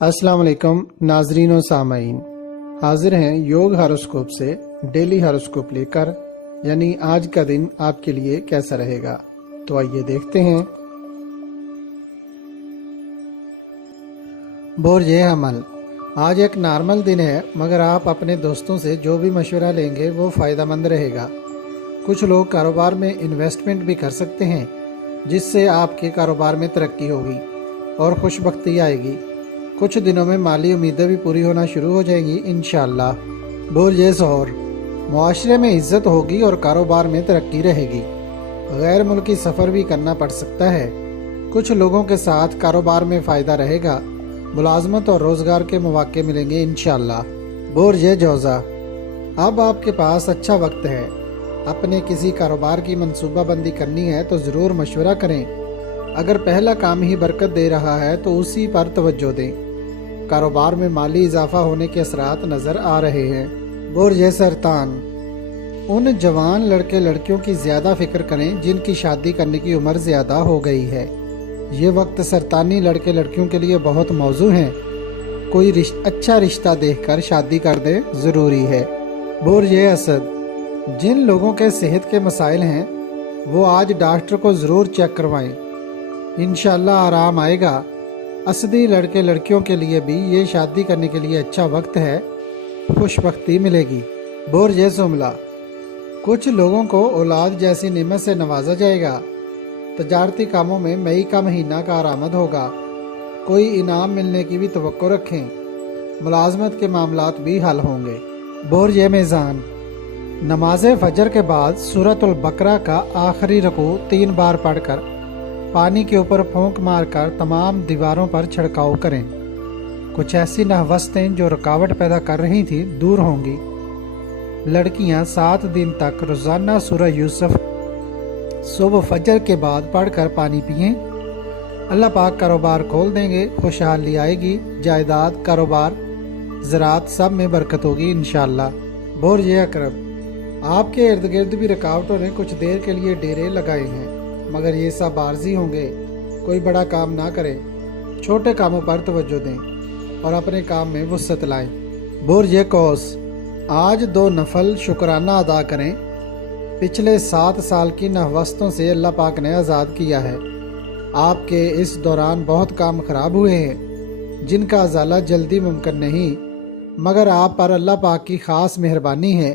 अस्सलाम वालेकुम नाजरीन और सामाईन, हाजिर हैं योग हॉरोस्कोप से डेली हॉरोस्कोप लेकर, यानी आज का दिन आपके लिए कैसा रहेगा। तो आइए देखते हैं। बोर्जे हमल, आज एक नॉर्मल दिन है, मगर आप अपने दोस्तों से जो भी मशवरा लेंगे वो फ़ायदेमंद रहेगा। कुछ लोग कारोबार में इन्वेस्टमेंट भी कर सकते हैं, जिससे आपके कारोबार में तरक्की होगी और खुशबख्ती आएगी। कुछ दिनों में माली उम्मीदें भी पूरी होना शुरू हो जाएंगी इंशाअल्लाह। बोर्जे ज़ोहर, मुआशरे में इज्जत होगी और कारोबार में तरक्की रहेगी। गैर मुल्की सफ़र भी करना पड़ सकता है। कुछ लोगों के साथ कारोबार में फ़ायदा रहेगा। मुलाजमत और रोज़गार के मौके मिलेंगे इंशाअल्लाह। बोर्जे जोज़ा, अब आपके पास अच्छा वक्त है। अपने किसी कारोबार की मंसूबाबंदी करनी है तो ज़रूर मशवरा करें। अगर पहला काम ही बरकत दे रहा है तो उसी पर तवज्जो दें। कारोबार में माली इजाफा होने के असरात नज़र आ रहे हैं। बोर्जे सरतान, उन जवान लड़के लड़कियों की ज़्यादा फिक्र करें जिनकी शादी करने की उम्र ज़्यादा हो गई है। ये वक्त सरतानी लड़के लड़कियों के लिए बहुत मौजू है। कोई अच्छा रिश्ता देखकर शादी कर दे ज़रूरी है। बोर्जे असद, जिन लोगों के सेहत के मसाइल हैं वो आज डॉक्टर को ज़रूर चेक करवाएं। इंशाअल्लाह आराम आएगा। असदी लड़के लड़कियों के लिए भी ये शादी करने के लिए अच्छा वक्त है, खुशबख्ती मिलेगी। बोर्जे जुमला, कुछ लोगों को औलाद जैसी नेमत से नवाजा जाएगा। तजारती कामों में मई का महीना कारआमद होगा। कोई इनाम मिलने की भी तवक्को रखें। मुलाजमत के मामलात भी हल होंगे। बोर्जे मीज़ान, नमाज फजर के बाद सूरतुल बकरा का आखिरी रकू 3 बार पढ़कर पानी के ऊपर फूंक मारकर तमाम दीवारों पर छिड़काव करें। कुछ ऐसी नहवस्तें जो रुकावट पैदा कर रही थी दूर होंगी। लड़कियां 7 दिन तक रोज़ाना सूरह यूसुफ सुबह फजर के बाद पढ़कर पानी पिएं। अल्लाह पाक कारोबार खोल देंगे, खुशहाली आएगी। जायदाद, कारोबार, ज़राअत सब में बरकत होगी इंशाअल्लाह। बोर्जे अकरब, आपके इर्द गिर्द भी रुकावटों ने कुछ देर के लिए डेरे लगाए हैं, मगर ये सब आर्जी होंगे। कोई बड़ा काम ना करें, छोटे कामों पर तवज्जो दें और अपने काम में वुसअत लाएं। बोर्जे कौस, आज 2 नफल शुक्राना अदा करें। पिछले 7 साल की नहवस्तों से अल्लाह पाक ने आज़ाद किया है। आपके इस दौरान बहुत काम खराब हुए हैं, जिनका अजाला जल्दी मुमकिन नहीं, मगर आप पर अल्लाह पाक की ख़ास मेहरबानी है।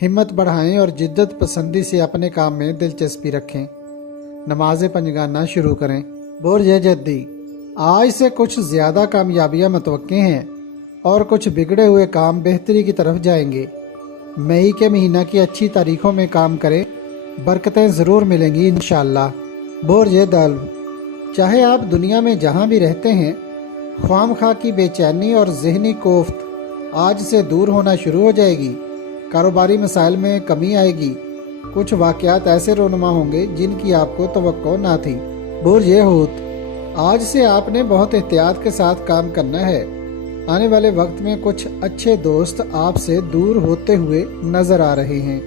हिम्मत बढ़ाएं और जिद्दत पसंदी से अपने काम में दिलचस्पी रखें। नमाज पंजगाना शुरू करें। बोर्जे जद्दी, आज से कुछ ज़्यादा कामयाबियाँ मतवक्के हैं और कुछ बिगड़े हुए काम बेहतरी की तरफ जाएंगे। मई के महीना की अच्छी तारीखों में काम करें, बरकतें ज़रूर मिलेंगी इंशाअल्लाह। बोर्जे दल्व, चाहे आप दुनिया में जहाँ भी रहते हैं, ख्वामखा की बेचैनी और जहनी कोफ्त आज से दूर होना शुरू हो जाएगी। कारोबारी मसाइल में कमी आएगी। कुछ वाक़यात ऐसे रोनुमा होंगे जिनकी आपको तवक्को ना थी। बोर्जे हूत, आज से आपने बहुत एहतियात के साथ काम करना है। आने वाले वक्त में कुछ अच्छे दोस्त आपसे दूर होते हुए नज़र आ रहे हैं,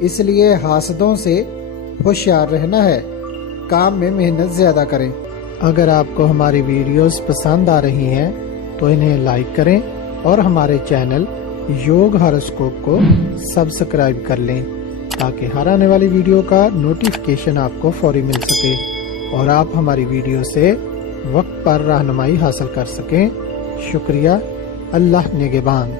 इसलिए हासदों से होशियार रहना है। काम में मेहनत ज़्यादा करें। अगर आपको हमारी वीडियोस पसंद आ रही हैं तो इन्हें लाइक करें और हमारे चैनल योग हॉरोस्कोप को सब्सक्राइब कर लें, ताकि हर आने वाली वीडियो का नोटिफिकेशन आपको फौरी मिल सके और आप हमारी वीडियो से वक्त पर रहनुमाई हासिल कर सकें। शुक्रिया। अल्लाह निगहबान।